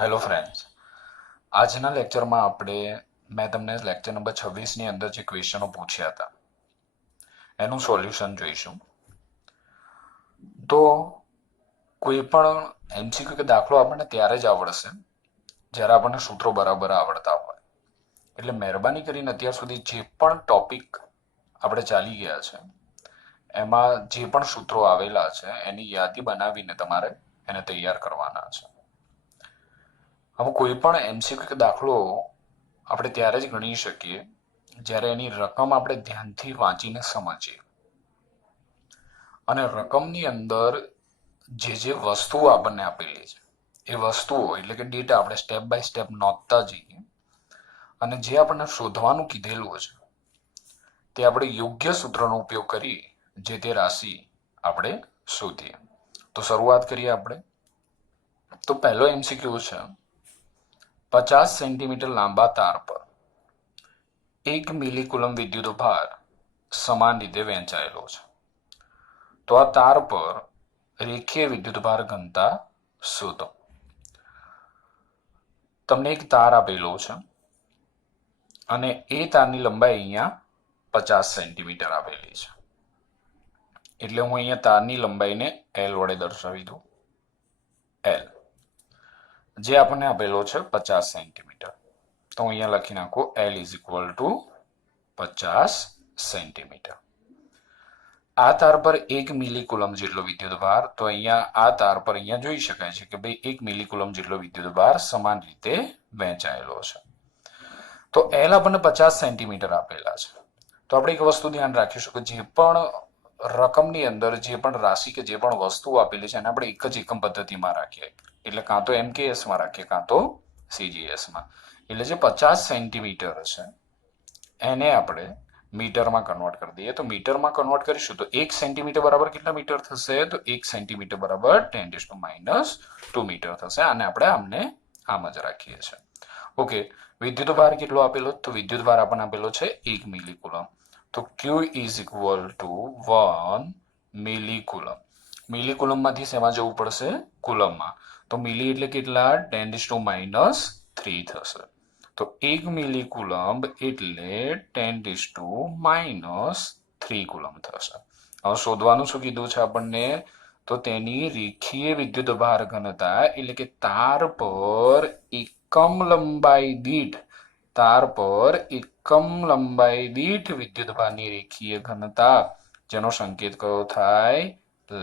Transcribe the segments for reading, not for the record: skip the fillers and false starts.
Hello friends, આજના લેક્ચરમાં મેં તમને લેક્ચર નંબર 26ની અંદર જે ક્વેશ્ચનો પૂછ્યા હતા એનું સોલ્યુશન જોઈશું. તો કોઈ પણ એમસીક્યુ કે દાખલો આપણને ત્યારે જ આવડશે જ્યારે આપણને સૂત્રો બરાબર આવડતા હોય. એટલે મહેરબાની કરીને અત્યાર સુધી જે પણ ટોપિક આપણે ચાલી ગયા છે એમાં જે પણ સૂત્રો આવેલા છે એની યાદી બનાવીને તમારે એને તૈયાર કરવાના છે. હવે કોઈ પણ એમસીક્યુ કે દાખલો આપણે ત્યારે જ ગણી શકીએ જ્યારે એની રકમ આપણે ધ્યાનથી વાંચીને સમજીએ અને રકમની અંદર જે વસ્તુઓ આપણને આપેલી છે એ વસ્તુઓ એટલે કે ડેટા આપણે સ્ટેપ બાય સ્ટેપ નોંધતા જઈએ અને જે આપણને શોધવાનું કીધેલું છે તે આપણે યોગ્ય સૂત્રનો ઉપયોગ કરી જે તે રાશિ આપણે શોધીએ. તો શરૂઆત કરીએ આપણે. તો પહેલો એમસીક્યુ છે 50 સેન્ટીમીટર લાંબા તાર પર 1 મિલીકુલમ વિદ્યુત ભાર સમાન રીતે વહેંચાયેલો છે. તો આ તાર પર રેખીય વિદ્યુત ભાર ઘનતા શોધો. તમને એક તાર આપેલો છે અને એ તારની લંબાઈ અહીંયા 50 સેન્ટીમીટર આપેલી છે. એટલે હું અહીંયા તારની લંબાઈને L વડે દર્શાવી દઉં. L જે આપણને આપેલો છે 50 સેન્ટીમીટર. તો અહીંયા લખી નાખો L is equal two 50 centimetre. આ તાર પર 1 મિલીકુલમ જેટલો વિદ્યુત ભાર, તો અહીંયા આ તાર પર અહીંયા જોઈ શકાય છે કે ભાઈ 1 મિલીકુલમ જેટલો વિદ્યુત ભાર સમાન રીતે વહેંચાયેલો છે. તો L આપણને 50 સેન્ટીમીટર આપેલા છે. તો આપણે એક વસ્તુ ધ્યાન રાખીશું કે જે પણ રકમની અંદર જે પણ રાશિ કે જે પણ વસ્તુ આપેલી છે એને આપણે એક જ એકમ પદ્ધતિમાં રાખીએ. એટલે કાં તો MKS માં રાખીએ કાં તો CGS માં. એટલે જે 50 સેન્ટીમીટર છે એને આપણે મીટરમાં કન્વર્ટ કરી દઈએ. તો મીટરમાં કન્વર્ટ કરીશું તો 1 સેન્ટીમીટર બરાબર કેટલા મીટર થશે? તો 1 સેન્ટીમીટર બરાબર 10⁻² મીટર થશે. આને આપણે આમ જ રાખીએ છીએ. ઓકે, વિદ્યુત ભાર કેટલો આપેલો? તો વિદ્યુત ભાર આપણને આપેલો છે 1 મિલીકુલમ. તો Q ઇઝ ઇક્વલ ટુ 1 મિલીકુલમ. મિલીકુલમમાંથી શેમાં જવું પડશે? કુલમમાં. તો મિલી એટલે કેટલા? 10⁻³ થશે. તો 1 મિલીકુલમ એટલે 10⁻³ કુલમ થશે. હવે શોધવાનું શું કીધું છે આપણને? તો તેની રેખીય વિદ્યુત ભાર ઘનતા એટલે કે તાર પર એકમ લંબાઈ દીઠ વિદ્યુત ભારની રેખીય ઘનતા, જેનો સંકેત કયો થાય?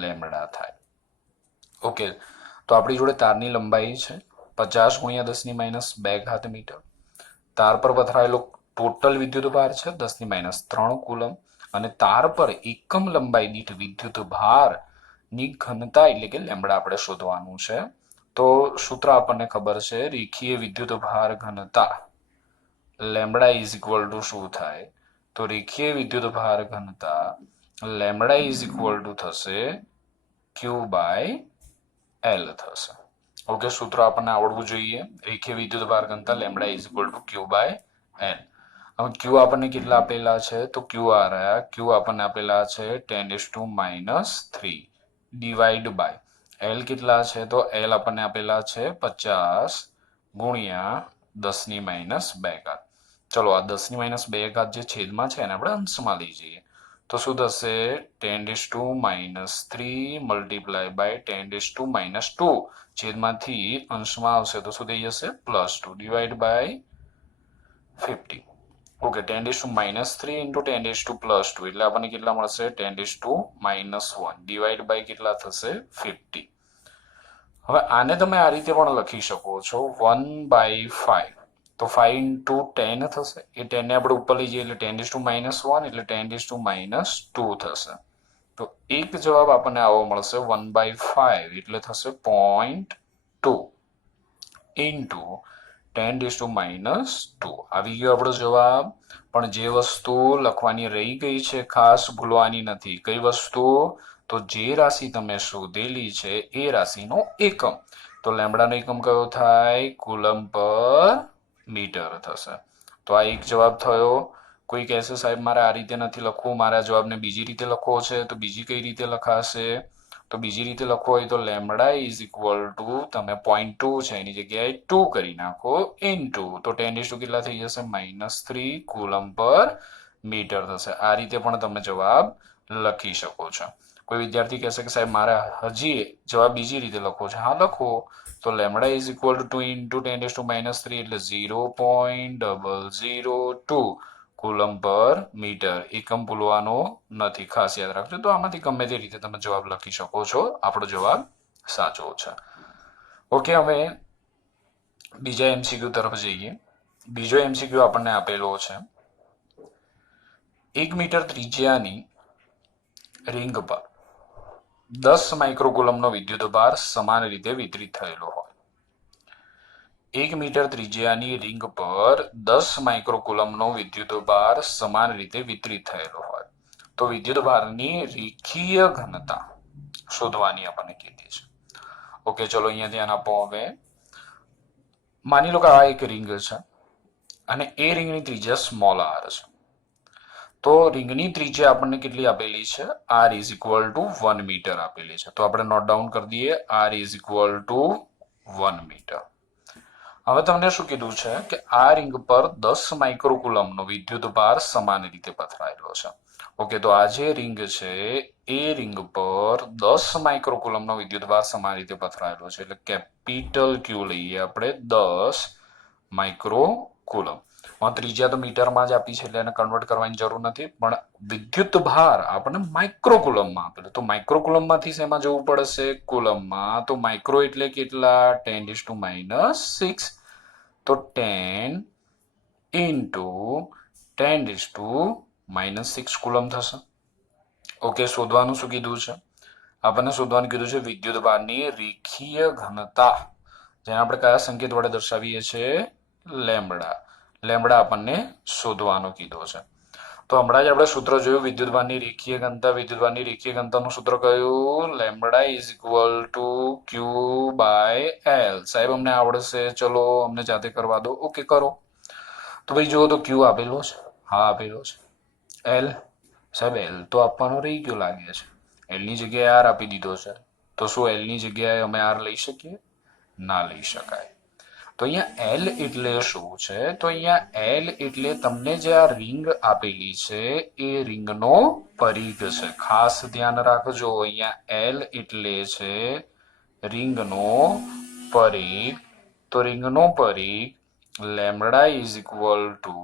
લેમ્બડા થાય. ઓકે, તો આપણી જોડે તારની લંબાઈ છે 50 × 10⁻² મીટર. તાર પર પથરાયેલો ટોટલ વિદ્યુત ભાર છે 10⁻³ કુલમ અને તાર પર એકમ લંબાઈ દીઠ વિદ્યુત ભાર ની ઘનતા એટલે કે લેમ્બડા આપણે શોધવાનું છે. તો સૂત્ર આપણને ખબર છે, રેખીય વિદ્યુત ભાર ઘનતા લેમ્બડા ઇઝ ઇક્વલ ટુ શું થાય? તો રેખીય વિદ્યુત ભાર ઘનતા લેમ્બડા ઇઝ ઇક્વલ ટુ થશે Q/L થશે. ઓકે, સૂત્ર આપણને આવડવું જોઈએ. રેખીય વિદ્યુત ભાર ઘનતા lambda is equal two Q/L. હવે Q આપણને કેટલા આપેલા છે? તો Q આપણને આપેલા છે 10⁻³ ડિવાઈડ બાય L કેટલા છે? તો L આપણને આપેલા છે 50 ગુણ્યા 10⁻². ચલો, આ 10⁻² જે છેદમાં છે એને આપણે અંશમાં લઈ જઈએ. તો શું થશે? 10⁻³ મલ્ટીપ્લાય બાય 10⁻². છેદમાંથી અંશમાં આવશે તો શું થઈ જશે? +2 ડિવાઈડ બાય 50. ઓકે, 10⁻³ ઇન્ટુ 10⁻² એટલે આપણને કેટલા મળશે? 10⁻1 ડિવાઈડ બાય કેટલા થશે? 50. હવે આને તમે આ રીતે પણ લખી શકો છો 1/5. તો 5 ઇન્ટુ 10 થશે. એ 10 ને આપણે ઉપર લઈ જઈએ એટલે 10⁻1 એટલે 10⁻² થશે. તો એક જવાબ આપણને આવો મળશે 1/5 એટલે થશે 0.2 ઇન્ટુ 10⁻². આવી ગયો આપણો જવાબ. પણ જે વસ્તુ લખવાની રહી ગઈ છે ખાસ ભૂલવાની નથી. કઈ વસ્તુ? તો જે રાશિ તમે શોધેલી છે એ રાશિનો એકમ. તો લેમ્બડાનો એકમ કયો થાય? કુલમ પર મીટર થશે. તો આ એક જવાબ થયો. કોઈ કહેશે સાહેબ મારે આ રીતે નથી લખવું, મારા જવાબને બીજી રીતે લખવો છે. તો બીજી કઈ રીતે લખાશે? તો બીજી રીતે લખવો હોય તો લેમડા ઇઝ ઇક્વલ ટુ તમે 0.2 છે એની જગ્યાએ 2 કરી નાખો ઇનટુ તો 10 કેટલા થઈ જશે -3 કુલમ પર મીટર થશે. આ રીતે પણ તમે જવાબ લખી શકો છો. કોઈ વિદ્યાર્થી કહેશે કે સાહેબ મારે હજી જવાબ બીજી રીતે લખવો છે. હા લખો. તો lambda is equal two 2 into 10 એટલે 0.002 કુલમ પર મીટર. એકમ ભૂલવાનો નથી, ખાસ યાદ રાખજો. તો આમાંથી ગમે તે રીતે તમે જવાબ લખી શકો છો. આપણો જવાબ સાચો છે. ઓકે, હવે બીજા એમસીક્યુ તરફ જઈએ. બીજો એમસીક્યુ આપણને આપેલો છે 1 મીટર ત્રિજ્યાની રિંગ પર 10 માઇક્રોકુલમનો વિદ્યુતભાર સમાન રીતે વિતરિત થયેલો હોય. 1 મીટર ત્રિજ્યાની રિંગ પર 10 માઇક્રોકુલમનો વિદ્યુતભાર સમાન રીતે વિતરિત થયેલો હોય તો વિદ્યુતભારની રેખીય ઘનતા શોધવાની આપણને કીધી છે. ઓકે, ચલો અહીંયા ધ્યાન આપો. હવે માની લો કે આ એક રિંગ છે અને એ રિંગની ત્રિજ્યા સ્મોલ આર છે. તો રિંગની ત્રિજ્યા આપણને કેટલી આપેલી છે? R is equal to 1 meter આપેલી છે. તો આપણે નોટ ડાઉન કરી દઈએ, R is equal to 1 meter. હવે તમને શું કીધું છે કે આ રિંગ પર 10 માઇક્રોકુલમનો વિદ્યુતભાર સમાન રીતે પથરાયેલો છે. ઓકે, તો આ જે રિંગ છે એ રિંગ પર 10 માઇક્રોકુલમનો વિદ્યુતભાર સમાન રીતે પથરાયેલો છે. એટલે કેપિટલ ક્યુ લઈએ આપણે 10 માઇક્રોકુલમ. ત્રિજ્યા તો મીટરમાં જ આપી છે એટલે એને કન્વર્ટ કરવાની જરૂર નથી, પણ વિદ્યુતભાર આપણને માઇક્રોકુલમમાં આપેલો. તો માઇક્રોકુલમમાંથી શેમાં જવું પડશે? કુલમમાં. તો માઇક્રો એટલે કેટલા? 10⁻⁻6. તો 10 ઇન્ટુ 10⁻⁻6 કુલમ થશે. ઓકે, શોધવાનું શું કીધું છે? આપણને શોધવાનું કીધું છે વિદ્યુતભારની રેખીય ઘનતા, જેને આપણે કયા સંકેત વડે દર્શાવીએ છીએ? લેમ્બડા. લેમ્બડા આપણને શોધવાનો કીધો છે. તો હમણાં જ આપણે સૂત્ર જોયું વિદ્યુતભારની રેખીય ઘનતા. વિદ્યુતભારની રેખીય ઘનતાનું સૂત્ર કયું? Lambda is equal to Q by L. સાહેબ અમને આવડશે, ચલો અમને જાતે કરવા દો. ઓકે, કરો. તો ભાઈ જુઓ તો ક્યુ આપેલો છે. હા આપેલો છે. એલ સાહેબ એલ તો આપવાનો રહી ગયો લાગે છે. એલ ની જગ્યાએ આર આપી દીધો છે. તો શું એલ ની જગ્યાએ અમે આર લઈ શકીએ? ના લઈ શકાય. તો અહીંયા એલ એટલે શું છે? તો અહીંયા એલ એટલે તમને જે આ રિંગ આપેલી છે એ રિંગનો પરિઘ છે. ખાસ ધ્યાન રાખજો, અહીંયા એલ એટલે છે રિંગનો પરિઘ. તો રિંગનો પરિઘ લેમ્બડા ઇઝ ઇક્વલ ટુ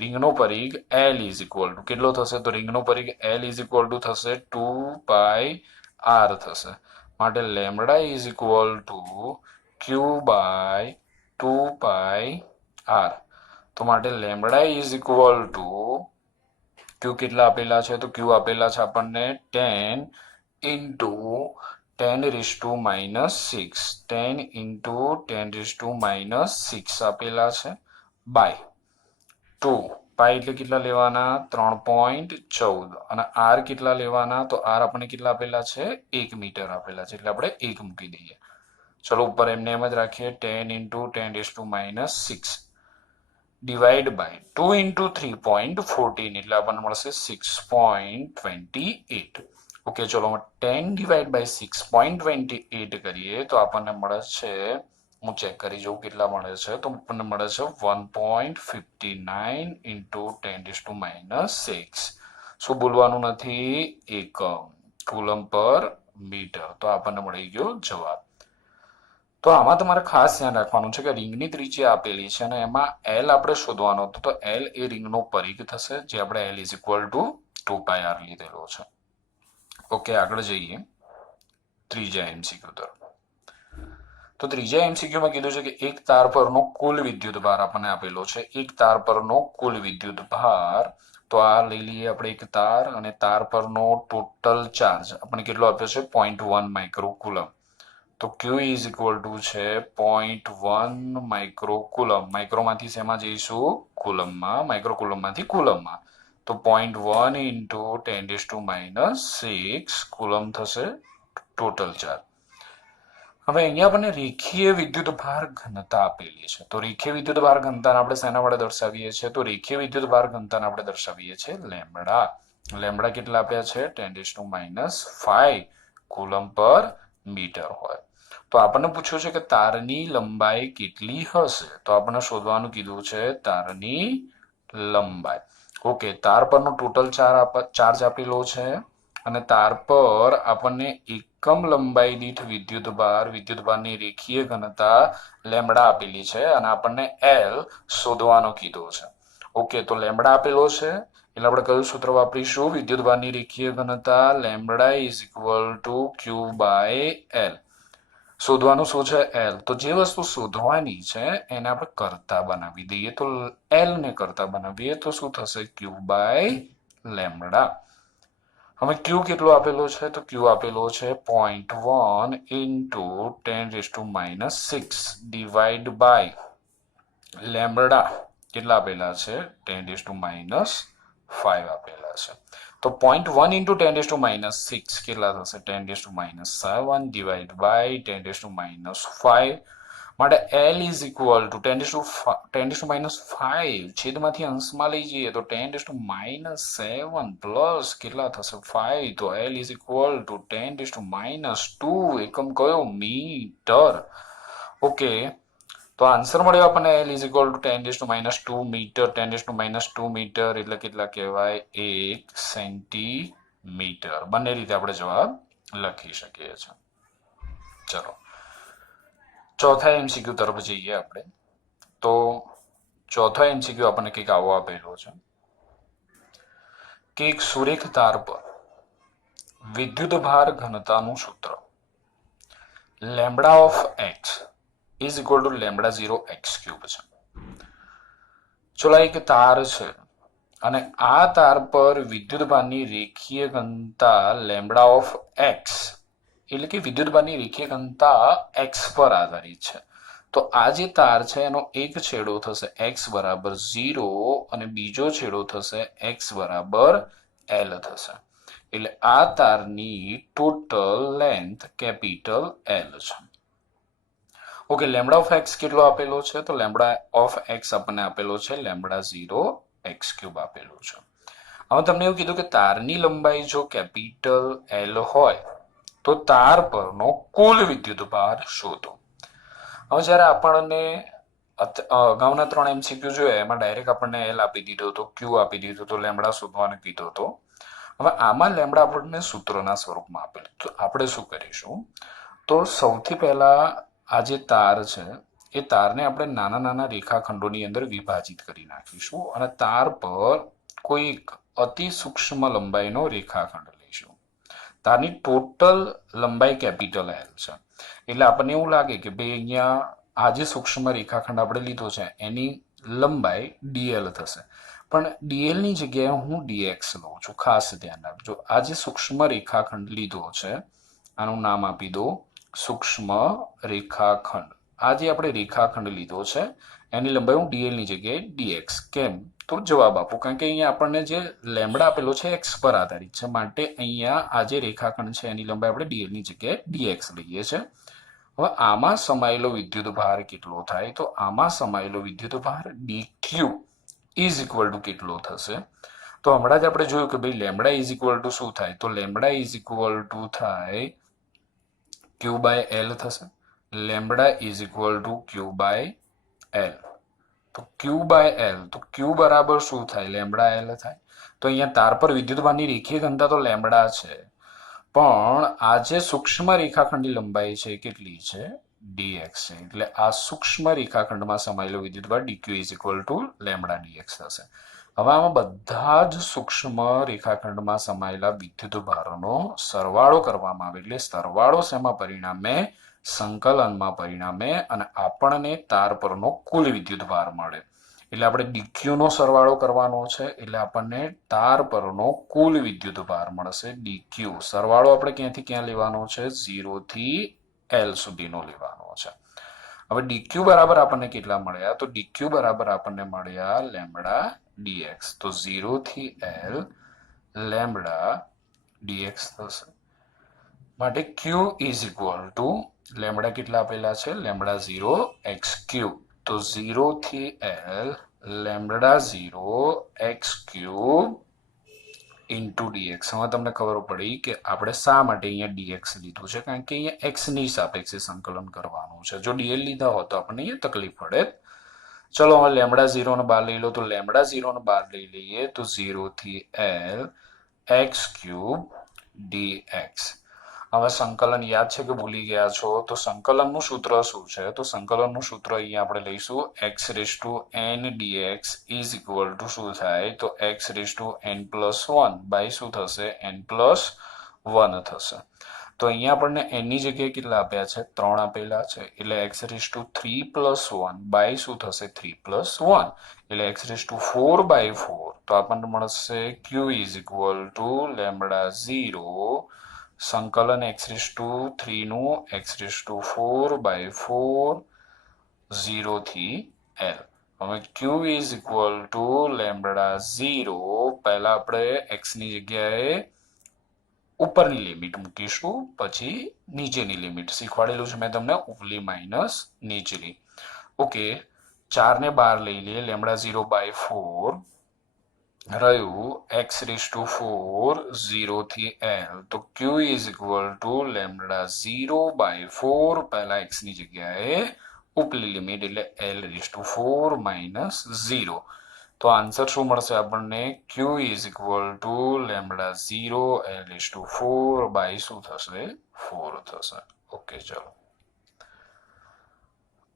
રિંગનો પરિઘ એલ ઇઝ ઇક્વલ ટુ કેટલો થશે? તો રિંગનો પરિઘ એલ ઇઝ ઇક્વલ ટુ થશે 2πr થશે. માટે lambda is equal to Q by 2πr. તો માટે lambda is equal to Q કેટલા આપેલા છે? તો ક્યુ આપેલા છે આપણને 10 ઇન્ટુ 10⁻⁻6. 10 ઇન્ટુ 10⁻⁻6 આપેલા છે બાય 2. પાઈ એટલે કેટલા લેવાના? 3.14. અને આર કેટલા લેવાના? તો આર આપણને કેટલા આપેલા છે? 1 મીટર આપેલા છે, એટલે આપણે 1 મૂકી દઈએ. ચલો ઉપર એમને એમ જ રાખીએ. 10 ઇન્ટુ 10⁻⁻6 ડિવાઈડ બાય 2 ઇન્ટુ 3.14 એટલે આપણને મળશે 6.28. ઓકે, ચલો 10 ડિવાઈડ બાય 6.28 કરીએ તો આપણને મળે છે, હું ચેક કરી જોઉં કેટલા મળે છે. તો આપણને મળે છે 1.59 ઇન્ટુ 10⁻⁻6. શું બોલવાનું નથી? એકમ. કુલમ પર મીટર. તો આપણને મળી ગયો જવાબ. તો આમાં તમારે ખાસ ધ્યાન રાખવાનું છે કે રિંગની ત્રિજ્યા આપેલી છે અને એમાં એલ આપણે શોધવાનો હતો. તો એલ એ રિંગનો પરિઘ થશે, જે આપણે L is equal two 2πr લીધેલો છે. ઓકે, આગળ જઈએ ત્રીજા એમસીક્યુ તરફ. તો ત્રીજા એમસીક્યુમાં કીધું છે કે એક તાર પરનો કુલ વિદ્યુતભાર આપણને આપેલો છે. એક તાર પરનો કુલ વિદ્યુતભાર. તો આ લઈ લઈએ આપણે એક તાર, અને તાર પરનો ટોટલ ચાર્જ આપણને કેટલો આપ્યો છે? 0.1 માઇક્રોકુલમ. તો Q ઇઝ ઇક્વલ ટુ છે 0.1 માઇક્રોકુલમ. માઇક્રોમાંથી શેમાં જઈશું? કુલમમાં. માઇક્રોકુલમમાંથી કુલમમાં. તો 0.1 ઇન્ટુ 10⁻⁻6 કુલમ થશે ટોટલ ચાર્જ. હવે અહીંયા આપણને રેખીય વિદ્યુતભાર ઘનતા આપેલી છે. તો રેખીય વિદ્યુતભાર ઘનતાને આપણે શેના વડે દર્શાવીએ છીએ? તો રેખીય વિદ્યુતભાર ઘનતાને આપણે દર્શાવીએ છીએ લેમ્બડા. લેમડા કેટલા આપ્યા છે 10⁻⁵ કુલમ પર મીટર હોય. તો આપણને પૂછ્યું છે કે તારની લંબાઈ કેટલી હશે, તો આપણને શોધવાનું કીધું છે તારની લંબાઈ. ઓકે, તાર પરનો ટોટલ ચાર્જ આપેલો છે અને તાર પર આપણને એકમ લંબાઈ દીઠ વિદ્યુતભારની રેખીય ઘનતા લેમડા આપેલી છે અને આપણને એલ શોધવાનો કીધો છે. ઓકે, તો લેમડા આપેલો છે એટલે આપણે કયું સૂત્ર વાપરીશું? વિદ્યુતભારની રેખીય ઘનતા lambda is equal to Q by L. શોધવાનું શું છે? એલ. તો જે વસ્તુ શોધવાની છે એને આપણે કરતા બનાવી દઈએ. તો એલ ને કરતા બનાવીએ તો શું થશે? ક્યુ બાય લેમડા. હવે ક્યુ કેટલો આપેલો છે? તો ક્યુ આપેલો છે 0.1 ઇન્ટુ 10⁻⁶ ડિવાઈડ બાય લેમડા કેટલા આપેલા છે? 10⁻⁵ આપેલા છે. તો 0.1 ઇન્ટુ 10⁻⁶ કેટલા થશે? 10⁻⁷ ડિવાઈડ બાય 10⁻⁵. માટે L ઇઝ ઇક્વલ ટુ 10⁻⁵ છેદમાંથી અંશમાં લઈ જઈએ તો 10⁻⁷ પ્લસ કેટલા થશે? 5. તો L ઇઝ ઇક્વલ ટુ 10⁻². એકમ કયો? મીટર. ઓકે, તો આન્સર મળ્યો આપણને L is equal to 10⁻² meter. 10⁻² meter એટલે કેટલા કહેવાય? 1 સેન્ટીમીટર. બંને રીતે આપણે જવાબ લખી શકીએ છીએ. ચલો ચોથા MCQ તરફ જઈએ આપણે. તો ચોથો MCQ આપણને કંઈક આવો આપેલો છે કે એક સુરેખ તાર પર વિદ્યુત ભાર ઘનતાનું સૂત્ર lambda of x is equal to λ0 x³ છે. ચલો એક તાર છે અને આ તાર પર વિદ્યુતભારની રેખીય ઘનતા લેમડા ઓફ એક્સ એટલે કે વિદ્યુતભારની રેખીય ઘનતા એક્સ પર આધારિત છે. તો આ જે તાર છે એનો એક છેડો થશે x બરાબર 0 અને બીજો છેડો થશે x બરાબર L થશે. એટલે આ તારની ટોટલ લેન્થ કેપિટલ L છે. ઓકે, લેમડા ઓફ એક્સ કેટલો આપેલો છે? તો લેમડા ઓફ એક્સ આપણને આપેલો છે λ0 x³ આપેલું છે. હવે તમને એવું કીધું કે તારની લંબાઈ જો કેપિટલ L હોય તો તાર પરનો કુલ વિદ્યુત ભાર શોધો. હવે જ્યારે આપણને અગાઉના 3 MCQ જોયા એમાં ડાયરેક્ટ આપણને L આપી દીધો હતો, ક્યુ આપી દીધો હતો, લેમડા શોધવાનો કીધો હતો. હવે આમાં લેમડા આપણને સૂત્રના સ્વરૂપમાં આપેલું. તો આપણે શું કરીશું? તો સૌથી પહેલા આ જે તાર છે એ તારને આપણે નાના નાના રેખાખંડોની અંદર વિભાજિત કરી નાખીશું અને તાર પર કોઈ અતિ સૂક્ષ્મ લંબાઈનો રેખાખંડ લઈશું. તારની ટોટલ લંબાઈ કેપિટલ L છે એટલે આપણને એવું લાગે કે ભાઈ અહીંયા આ જે સૂક્ષ્મ રેખાખંડ આપણે લીધો છે એની લંબાઈ dl થશે, પણ dl ની જગ્યાએ હું dx લઉં છું. ખાસ ધ્યાન રાખજો. આ જે સૂક્ષ્મ રેખાખંડ લીધો છે આનું નામ આપી દો સૂક્ષ્મ રેખાખંડ. આ જે આપણે રેખાખંડ લીધો છે એની લંબાઈ હું dl ની જગ્યાએ dx. કેમ? તો જવાબ આપો. કારણ કે અહીંયા આપણને જે લેમડા આપેલો છે x પર આધારિત છે માટે અહીંયા આ જે રેખાખંડ છે એની લંબાઈ આપણે dl ની જગ્યાએ dx લઈએ છીએ. હવે આમાં સમાયેલો વિદ્યુત ભાર કેટલો થાય? તો આમાં સમાયેલો વિદ્યુત ભાર dq ઇઝ ઇક્વલ ટુ કેટલો થશે? તો હમણાં જ આપણે જોયું કે ભાઈ લેમડા ઇઝ ઇક્વલ ટુ શું થાય? તો લેમડા ઇઝ ઇક્વલ ટુ થાય ક્યુ બાય એલ થશે. Lambda is equal to Q by L. તો ક્યુ બાય એલ, તો ક્યુ બરાબર શું થાય? લેમડા એલ થાય. તો અહીંયા તાર પર વિદ્યુતભારની રેખીય ઘનતા તો લેમડા છે, પણ આ જે સૂક્ષ્મ રેખાખંડની લંબાઈ છે કેટલી છે? dx છે. એટલે આ સૂક્ષ્મ રેખાખંડમાં સમાયેલો વિદ્યુતભાર dq is equal to lambda dx થશે. હવે આમાં બધા જ સૂક્ષ્મ રેખાખંડમાં સમાયેલા વિદ્યુત ભારોનો સરવાળો કરવામાં આવે એટલે સરવાળો શેમાં પરિણામે? સંકલનમાં પરિણામે અને આપણને તાર પરનો કુલ વિદ્યુત ભાર મળે. એટલે આપણે dq નો સરવાળો કરવાનો છે એટલે આપણને તાર પરનો કુલ વિદ્યુત ભાર મળશે dq. સરવાળો આપણે ક્યાંથી ક્યાં લેવાનો છે? 0 થી L સુધીનો લેવાનો છે. હવે dq બરાબર આપણને કેટલા મળ્યા? તો dq બરાબર આપણને મળ્યા લેમડા dx. તો 0 થી L લેમડા dx થશે. માટે q is equal to lambda કેટલા આપેલા છે? λ0 x³. તો 0 થી L lambda 0 x³ into dx. હવે તમને ખબર પડી કે આપણે શા માટે અહીંયા ડીએક્સ લીધું છે, કારણ કે અહીંયા એક્સની સાપેક્ષે સંકલન કરવાનું છે. જો ડીએલ લીધા હોત તો આપણને અહીંયા તકલીફ પડે. ચલો હવે લેમડા 0 ને બહાર લઈ લો, તો લેમડા 0 ને બહાર લઈ લઈએ તો 0 થી L એક્સ ક્યુબ ડીએક્સ. હવે સંકલન યાદ છે કે ભૂલી ગયા છો? તો સંકલનનું સૂત્ર શું છે? તો સંકલનનું સૂત્ર અહીંયા આપણે લઈશું x raise to n dx is equal to શું થાય? તો x raise to n plus 1 by શું થશે? એન પ્લસ 1 થશે. તો અહીંયા આપણને એન ની જગ્યાએ કેટલા આપ્યા છે? 3 આપેલા છે, એટલે x raise to 3 plus 1 by શું થશે? 3 પ્લસ 1 એટલે એક્સ રેસ ટુ 4 બાય 4. તો આપણને મળશે ક્યુ ઇઝ ઇક્વલ ટુ લેમડા 0 સંકલન એક્સ રેસ ટુ 3 નું એક્સ રેસ ટુ 4 બાય 4 0 થી L. હવે ક્યુ ઇઝ ઇક્વલ ટુ લેમડા 0 પહેલા આપણે એક્સ ની જગ્યાએ ઉપરની લિમિટ મૂકીશું, પછી નીચેની લિમિટ. શીખવાડેલું છે મેં તમને ઉપલી માઇનસ નીચેની. ઓકે, 4 ને 12 લઈ લઈએ. લેમડા 0 બાય 4 રહ્યું એક્સ રેસ ટુ 4 0 થી L. તો q is equal to lambda 0 by 4 પહેલા એક્સ ની જગ્યાએ ઉપલી લિમિટ એટલે L રેસ ટુ 4 માઇનસ 0. તો આન્સર શું મળશે આપણને? Q is equal to lambda 0 L raise to 4 by શું થશે? 4 થશે. ઓકે, ચલો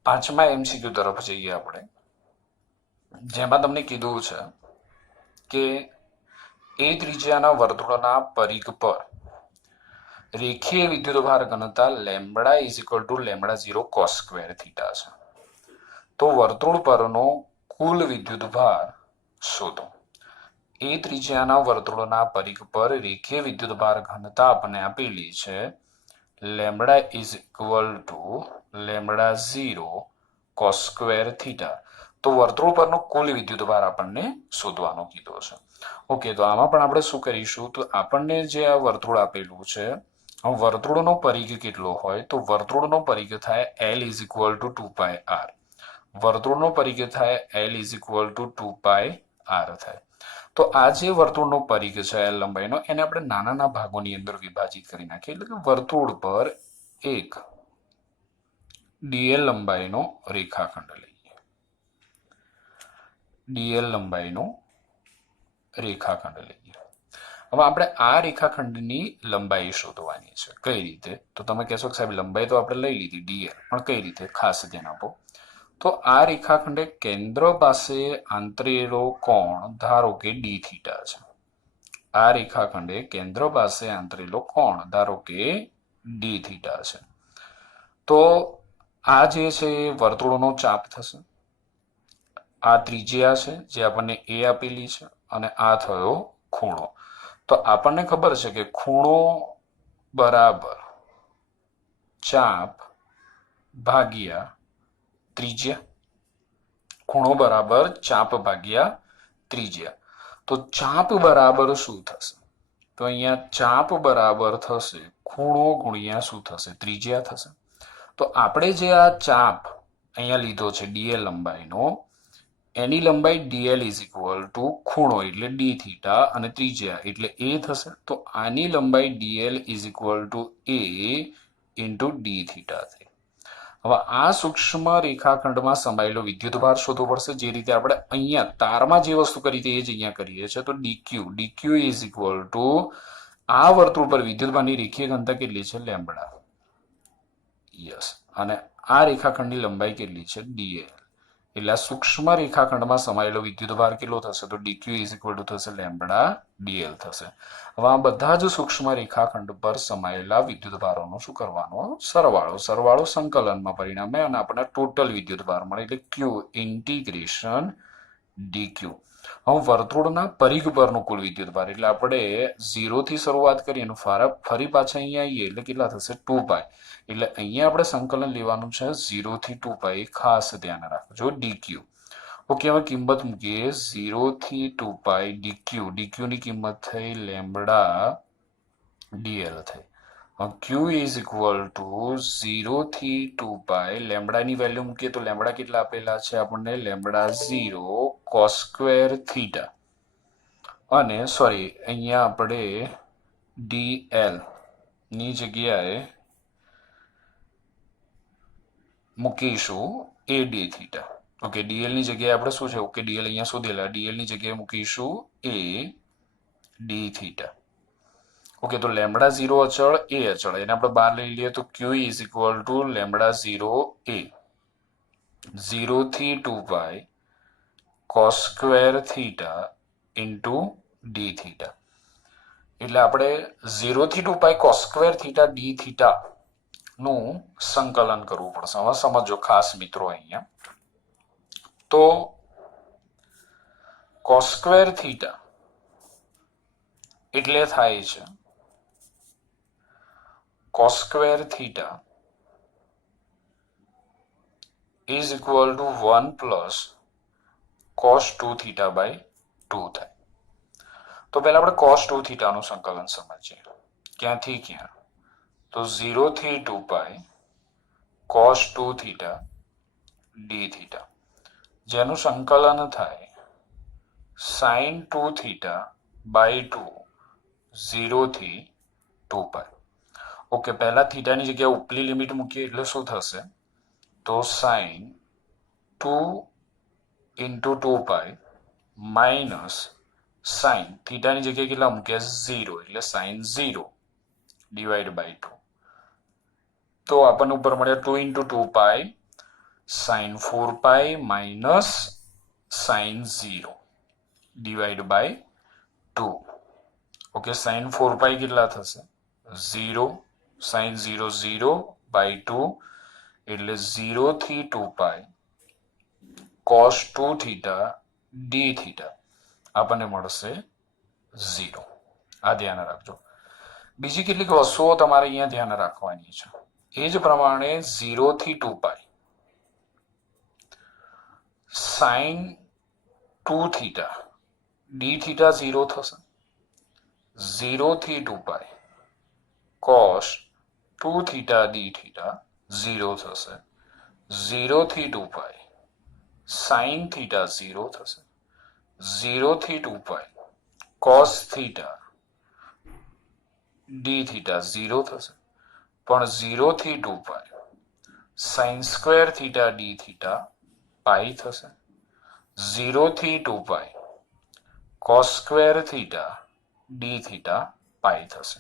પાંચમા એમસીક્યુ તરફ જઈએ આપણે, જેમાં તમને કીધું છે કે એ ત્રિજ્યાના વર્તુળના પરિઘ પર રેખીય વિદ્યુતભાર ઘનતા lambda is equal two lambda 0 cos square theta છે. તો વર્તુળ પરનો કુલ વિદ્યુતભાર શોધો. એ ત્રિજ્યાના વર્તુળના પરિઘ પર રેખીય વિદ્યુતભાર ઘનતા આપણને આપેલી છે lambda is equal two lambda 0 cos square theta. તો વર્તુળ પરનો કુલ વિદ્યુતભાર આપણને શોધવાનો કીધો છે. ઓકે, તો આમાં પણ આપણે શું કરીશું? તો આપણને જે આ વર્તુળ આપેલું છે, વર્તુળનો પરિઘ કેટલો હોય? તો વર્તુળનો પરિઘ થાય L is equal two 2πr. વર્તુળનો પરિઘ થાય L is equal two 2πr થાય. તો આ જે વર્તુળનો પરિઘ છે L લંબાઈનો, એને આપણે નાના ભાગોની અંદર વિભાજિત કરી નાખીએ. એટલે કે વર્તુળ પર એક ડીએલ લંબાઈનો રેખાખંડ લઈએ. ડીએલ લંબાઈનો રેખાખંડ લઈએ. હવે આપણે આ રેખાખંડની લંબાઈ શોધવાની છે. કઈ રીતે? તો તમે કહેશો કે સાહેબ લંબાઈ તો આપણે લઈ લીધી ડીએલ, પણ કઈ રીતે? ખાસ ધ્યાન આપો. તો આ રેખાખંડે કેન્દ્ર પાસે આંતરેલો કોણ ધારો કે ડી થીટા છે. આ રેખાખંડે કેન્દ્ર પાસે આંતરેલો કોણ ધારો કે ડી થીટા છે. તો આ જે છે વર્તુળનો ચાપ થશે. આ ત્રિજ્યા છે જે આપણને એ આપેલી છે, અને આ થયો ખૂણો. તો આપણને ખબર છે કે ખૂણો બરાબર ચાપ ભાગ્યા ત્રિજ્યા. ખૂણો બરાબર ચાપ ભાગ્યા ત્રિજ્યા. તો ચાપ બરાબર શું થશે? તો અહીંયા ચાપ બરાબર થશે ખૂણો ગુણ્યા શું થશે? ત્રિજ્યા થશે. તો આપણે જે આ ચાપ અહીંયા લીધો છે ડીએલ લંબાઈનો, એની લંબાઈ ડીએલ ઇઝ ઇક્વલ ટુ ખૂણો એટલે ડી થીટા અને ત્રિજ્યા એટલે એ થશે. તો આની લંબાઈ DL is equal two A into D theta થઈ. હવે આ સૂક્ષ્મ રેખાખંડમાં સમાયેલો વિદ્યુતભાર શોધવો પડશે. જે રીતે આપણે અહીંયા તારમાં જે વસ્તુ કરી હતી એ જ અહીંયા કરીએ છીએ. તો ડીક્યુ ઇઝ ઇક્વલ ટુ આ વર્તુળ પર વિદ્યુતભારની રેખીય ઘનતા કેટલી છે? લેમ્બડા. યસ. અને આ રેખાખંડની લંબાઈ કેટલી છે? ડીએલ. એટલે આ સૂક્ષ્મ રેખાખંડમાં સમાયેલો વિદ્યુતભાર કેટલો થશે? તો ડીક્યુ ઇઝ ઇક્વલ ટુ થશે લેમ્બડા ડીએલ થશે. હવે આ બધા જ સૂક્ષ્મ રેખાખંડ પર સમાયેલા વિદ્યુતભારોનો શું કરવાનો? સરવાળો સંકલનમાં પરિણામે અને આપણને ટોટલ વિદ્યુતભાર મળે એટલે ક્યુ ઇન્ટિગ્રેશન ડીક્યુ. હવે વર્તુળના પરિઘ પરનું કુલ વિદ્યુતભાર એટલે આપણે 0 થી શરૂઆત કરીએ અને ફરી પાછા અહીંયા આવીએ એટલે કેટલા થશે? 2π. એટલે અહીંયા આપણે સંકલન લેવાનું છે 0 થી 2π. ખાસ ધ્યાન રાખજો ડીક્યુ. ઓકે, હવે કિંમત મૂકીએ 0 થી 2π ડીક્યુ ની કિંમત થઈ લેમ્બડા ડીએલ થઈ. ક્યુ ઇઝ ઇક્વલ ટુ 0 થી 2π. લેમ્બડાની વેલ્યુ મૂકીએ તો લેમ્બડા કેટલા આપેલા છે આપણને? Lambda 0 cos square theta. અને સોરી અહીંયા આપણે DL ની જગ્યાએ મૂકીશું AD થીટા. ઓકે, DL ની જગ્યાએ આપણે શું છે? ઓકે, DL અહીંયા શોધેલા, DL ની જગ્યાએ મૂકીશું AD થીટા. ઓકે, તો લેમડા 0 અચળ, A અચળ, એને આપણે બહાર લઈ લઈએ તો Q is equal to lambda 0 A 0 થી 2 pi cos square theta into D theta. એટલે આપણે 0 થી 2 pi cos square theta D theta નું સંકલન કરવું પડશે. હવે સમજો ખાસ મિત્રો, અહીંયા તો cos સ્ક્વેર થીટા એટલે થાય છે cos square theta is equal to 1 plus cos 2 theta by 2 થાય. તો પહેલા આપણે cos 2 થીટાનું સંકલન સમજીએ. ક્યાંથી ક્યાં? તો 0 થી 2 pi cos 2 theta D theta, જેનું સંકલન થાય sin 2 થીટા બાય 2 0 થી 2 પાઈ. ઓકે, પહેલા થીટાની જગ્યાએ ઉપલી લિમિટ મૂકીએ એટલે શું થશે? તો sin 2 ઇન્ટુ 2 પાઈ માઇનસ sin થીટાની જગ્યાએ કેટલા મૂક્યા? 0, એટલે sin 0 ડિવાઈડ બાય 2. તો આપણને ઉપર મળ્યા 2 into 2 pi sin 4 pi minus sin 0 divide by 2. Okay, sin 4 pi કેટલા થશે? 0, sin 0 0 બાય 2, એટલે 0 થી 2 pi cos 2 theta D theta આપણને મળશે 0. આ ધ્યાન રાખજો. બીજી કેટલીક વસ્તુઓ તમારે અહીંયા ધ્યાન રાખવાની છે. એ જ પ્રમાણે 0 થી 2 pi sin 2 theta D theta 0 થશે. 0 થી 2 pi cos 2 theta D theta 0 થશે. 0 થી 2 પાઈ sin થીટા 0 થશે. 0 થી 2 pi cos theta D theta 0 થશે. પણ 0 થી 2 pi sin square theta D theta pi થશે. 0 થી 2 pi cos square theta D theta pi થશે.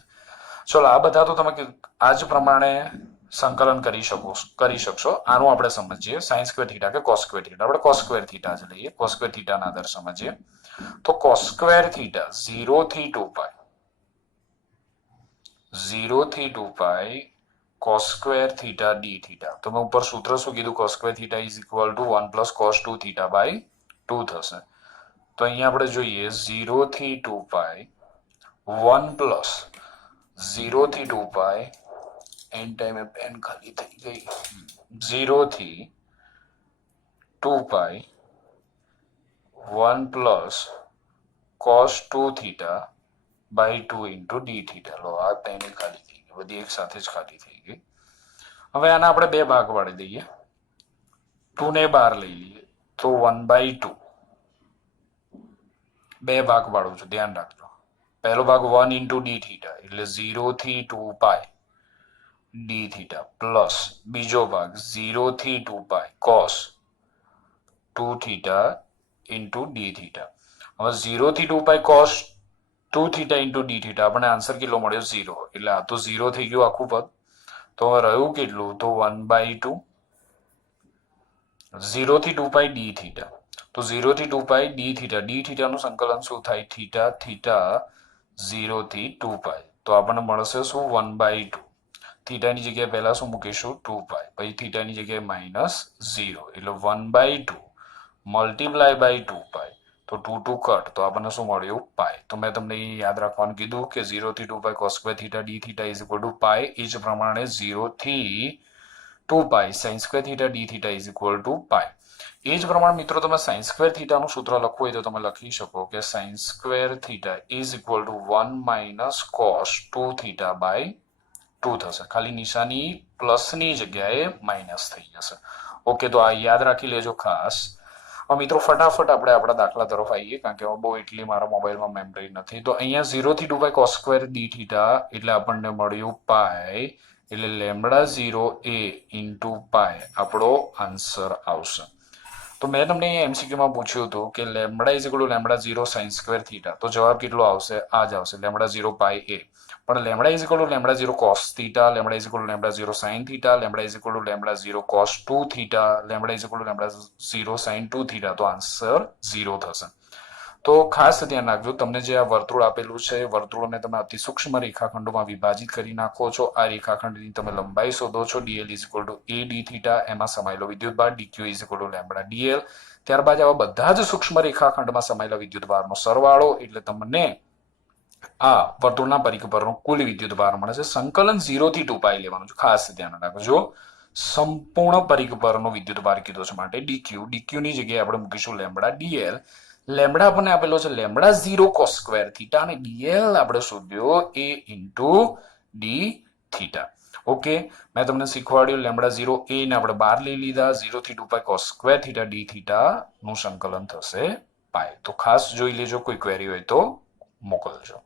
ચલો, આ બધા તો તમે આ જ પ્રમાણે સંકલન કરી શકશો. આનું આપણે સમજીએ sin સ્ક્વેર થીટા કે cos સ્ક્વેર થીટા. આપણે cos સ્ક્વેર થીટા જ લઈએ. cos સ્ક્વેર થીટાના આધાર સમજીએ તો cos સ્ક્વેર થીટા 0 થી 2 પાઈ 0 થી 2 pi cos square theta D theta. તો મેં ઉપર સૂત્ર શું કીધું? cos square theta is equal to 1 plus cos 2 theta by 2 થશે. તો અહીંયા આપણે જોઈએ 0 થી 2 પાઈ 1 પ્લસ 0 થી 2 પાઈ એન્ડ ટાઈમે પેન ખાલી થઈ ગઈ. 0 થી 2 pi 1 plus cos 2 theta by 2 into D theta. લો, આ પેન ખાલી થઈ ગઈ, બધી એક સાથે જ ખાલી થઈ ગઈ. હવે આના આપણે બે ભાગ પાડી દઈએ. 2 ને બહાર લઈ લઈએ તો 1/2. બે ભાગ પાડું છું, ધ્યાન રાખજો. પહેલો ભાગ 1 ઇન્ટુ D થીટા, એટલે 0 થી 2 પાઈ D થીટા, પ્લસ બીજો ભાગ 0 થી 2 pi cos 2 theta into D theta. હવે 0 થી 2 pi cos 2 theta into D theta, આપણને આન્સર કેટલો મળ્યો? 0. એટલે આ તો 0 થઈ ગયું આખું પદ. તો હવે રહ્યું કેટલું? તો 1/2. 0 થી 2 પાઈ D થીટા, તો 0 થી 2 પાઈ D થીટા. D થીટાનું સંકલન શું થાય? થીટા થીટા 0 થી 2 પાઈ. તો આપણને મળશે શું? 1/2. થીટાની જગ્યાએ પહેલા શું મૂકીશું? 2 પાઈ, પછી થીટાની જગ્યાએ -0, એટલે 1/2 મલ્ટીપ્લાય બાય 2 પાઈ. તો 2 કટ, તો આપણને શું મળ્યું? પાઈ. તો મેં તમને યાદ રાખવાનું કીધું કે 0 થી 2 pi cos square theta D theta is equal to pi. એ જ પ્રમાણે 0 થી 2 pi sin square theta D theta is equal to pi. એ જ પ્રમાણે મિત્રો તમે sin સ્ક્વેર થીટાનું સૂત્ર લખવું હોય તો તમે લખી શકો કે sin square theta is equal to 1 minus cos 2 theta by 2 થશે. ખાલી નિશાની પ્લસની જગ્યાએ માઇનસ થઈ જશે. ઓકે, તો આ યાદ રાખી લેજો ખાસ. મિત્રો ફટાફટ આપણે આપણા દાખલા તરફ આવીએ કારણ કે બહુ એટલી મારા મોબાઈલમાં મેમરી નથી. તો અહીંયા 0 થી 2 pi cos square D theta એટલે આપણને મળ્યું પાઈ એટલે લેમડા 0 એ ઇન્ટુ પાઈ આપણો આન્સર આવશે. તો મેં તમને એમસીક્યુમાં પૂછ્યું હતું કે lambda is equal to lambda 0 sine square theta, તો જવાબ કેટલો આવશે? આ જ આવશે લેમડા 0 પાઈ એ. પણ lambda is equal to lambda 0 cos theta, lambda is equal to lambda 0 sine theta, lambda is equal to lambda 0 cos 2 theta, lambda is equal to lambda 0 sine 2 theta, તો આન્સર 0 થશે. તો ખાસ ધ્યાન રાખજો, તમને જે આ વર્તુળ આપેલું છે વર્તુળોને તમે અતિ સૂક્ષ્મ રેખાખંડોમાં વિભાજિત કરી નાખો છો. આ રેખાખંડની તમે લંબાઈ શોધો છો. DL is equal two A D theta, એમાં સમાયેલો વિદ્યુતભાર DQ is equal to lambda DL. ત્યારબાદ આવા બધા જ સૂક્ષ્મ રેખાખંડમાં સમાયેલા વિદ્યુતભારનો સરવાળો એટલે તમને આ વર્તુળના પરિઘ પરનો કુલ વિદ્યુતભાર મળે છે. સંકલન 0 થી 2 પાઈ લેવાનું છે, ખાસ ધ્યાન રાખજો. સંપૂર્ણ પરિઘ પરનો વિદ્યુતભાર કીધો છે માટે ડીક્યુ, ડીક્યુ ની જગ્યાએ આપણે મૂકીશું લેમડા ડીએલ. લેમડા આપણને આપેલો છે લેમડા 0 કોસ સ્ક્વેર થીટા અને ડીએલ આપણે શોધ્યો એ ઇન્ટુ ડી થીટા. ઓકે, મેં તમને શીખવાડ્યું લેમડા 0 એ ને આપણે બહાર લઈ લીધા, 0 થી 2 pi cos square theta D theta નું સંકલન થશે પાઈ. તો ખાસ જોઈ લેજો, કોઈ ક્વેરી હોય તો મોકલજો.